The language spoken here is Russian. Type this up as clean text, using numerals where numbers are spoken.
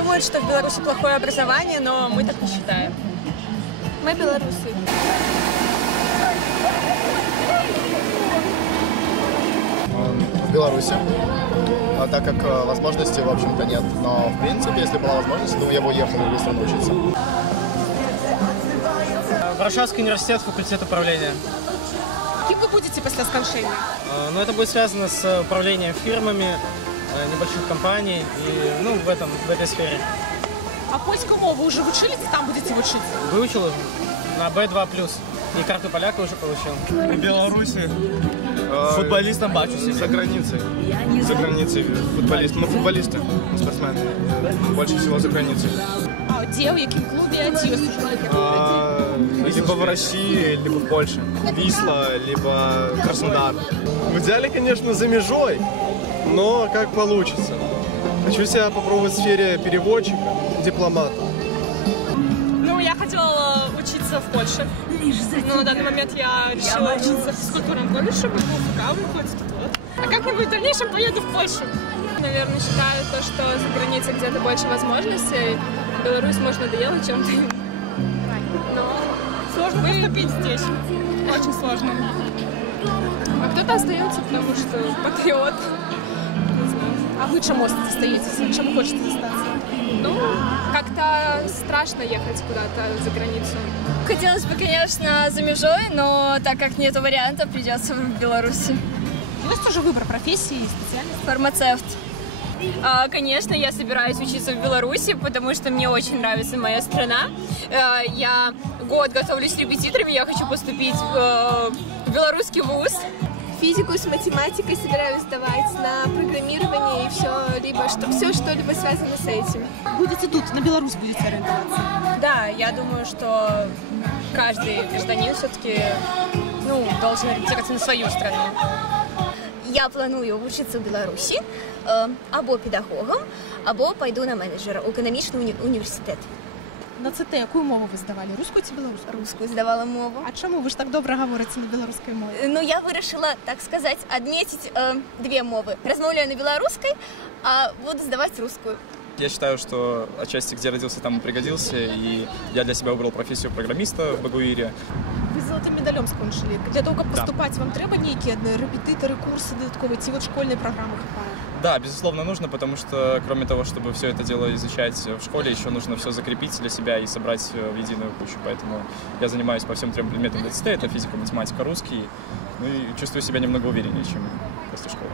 думают, что в Беларуси плохое образование, но мы так не считаем. Мы белорусы. В Беларуси, так как возможностей, в общем-то, нет. Но, в принципе, если была возможность, то я бы уехал в другую страну учиться. Варшавский университет, факультет управления. Кем вы будете после скончания? Ну, это будет связано с управлением фирмами, небольших компаний и, ну, в этой сфере. А польскую мову уже учились, там будете учить? Выучил уже на B2+. И карту поляка уже получил. В Беларуси футболистом бачусь. За границей. За границей футболист. Мы футболисты, спортсмены. Больше всего за границей. А где, в яким клубе? Либо в России, либо в Польше. Висла, либо Краснодар. В идеале, конечно, за межой, но как получится. Хочу себя попробовать в сфере переводчика, дипломата. Ну, я хотела учиться в Польше, но на данный момент я решила учиться в физкультурном колледже, буду ФК выходит вот. А как-нибудь в дальнейшем поеду в Польшу. Наверное, считаю то, что за границей где-то больше возможностей. В Беларусь можно доехать чем-то. Но сложно поступить здесь. Очень сложно. А кто-то остается, потому что патриот. А вы чему остаетесь? Чем вы хотите остаться? Ну, как-то страшно ехать куда-то за границу. Хотелось бы, конечно, за межой, но так как нет варианта, придется в Беларуси. Есть уже выбор профессии и специальности? Фармацевт. Конечно, я собираюсь учиться в Беларуси, потому что мне очень нравится моя страна. Я год готовлюсь с репетиторами, я хочу поступить в белорусский вуз. Физику с математикой собираюсь сдавать, на программирование и все что-либо связано с этим. Будете тут, на Беларусь будете ориентироваться? Да, я думаю, что каждый гражданин все-таки должен ориентироваться на свою страну. Я планую учиться в Беларусі або педагогом, або пойду на менеджера у економічний університет. На ЦТ яку мову ви здавали? Русскую чи білоруську? Русскую здавала мову. А чому? Ви ж так добре говорите на білоруській мові. Ну, я вирішила, так сказати, відмітити дві мови. Розмовляю на білоруській, а буду здавати русскую. Я считаю, что отчасти где родился, там и пригодился, и я для себя выбрал профессию программиста в Багуире. Ви золотим медалем скончили. Для того, як поступати, вам треба які репетитори, курси додаткові, ці от школьні програми хватає? Да, безусловно, нужно, потому что, кроме того, чтобы все это дело изучать в школе, еще нужно все закрепить для себя и собрать в единую кучу. Поэтому я занимаюсь по всем 3 предметам ДЦТ, это физика, математика, русский, ну и чувствую себя немного увереннее, чем после школы.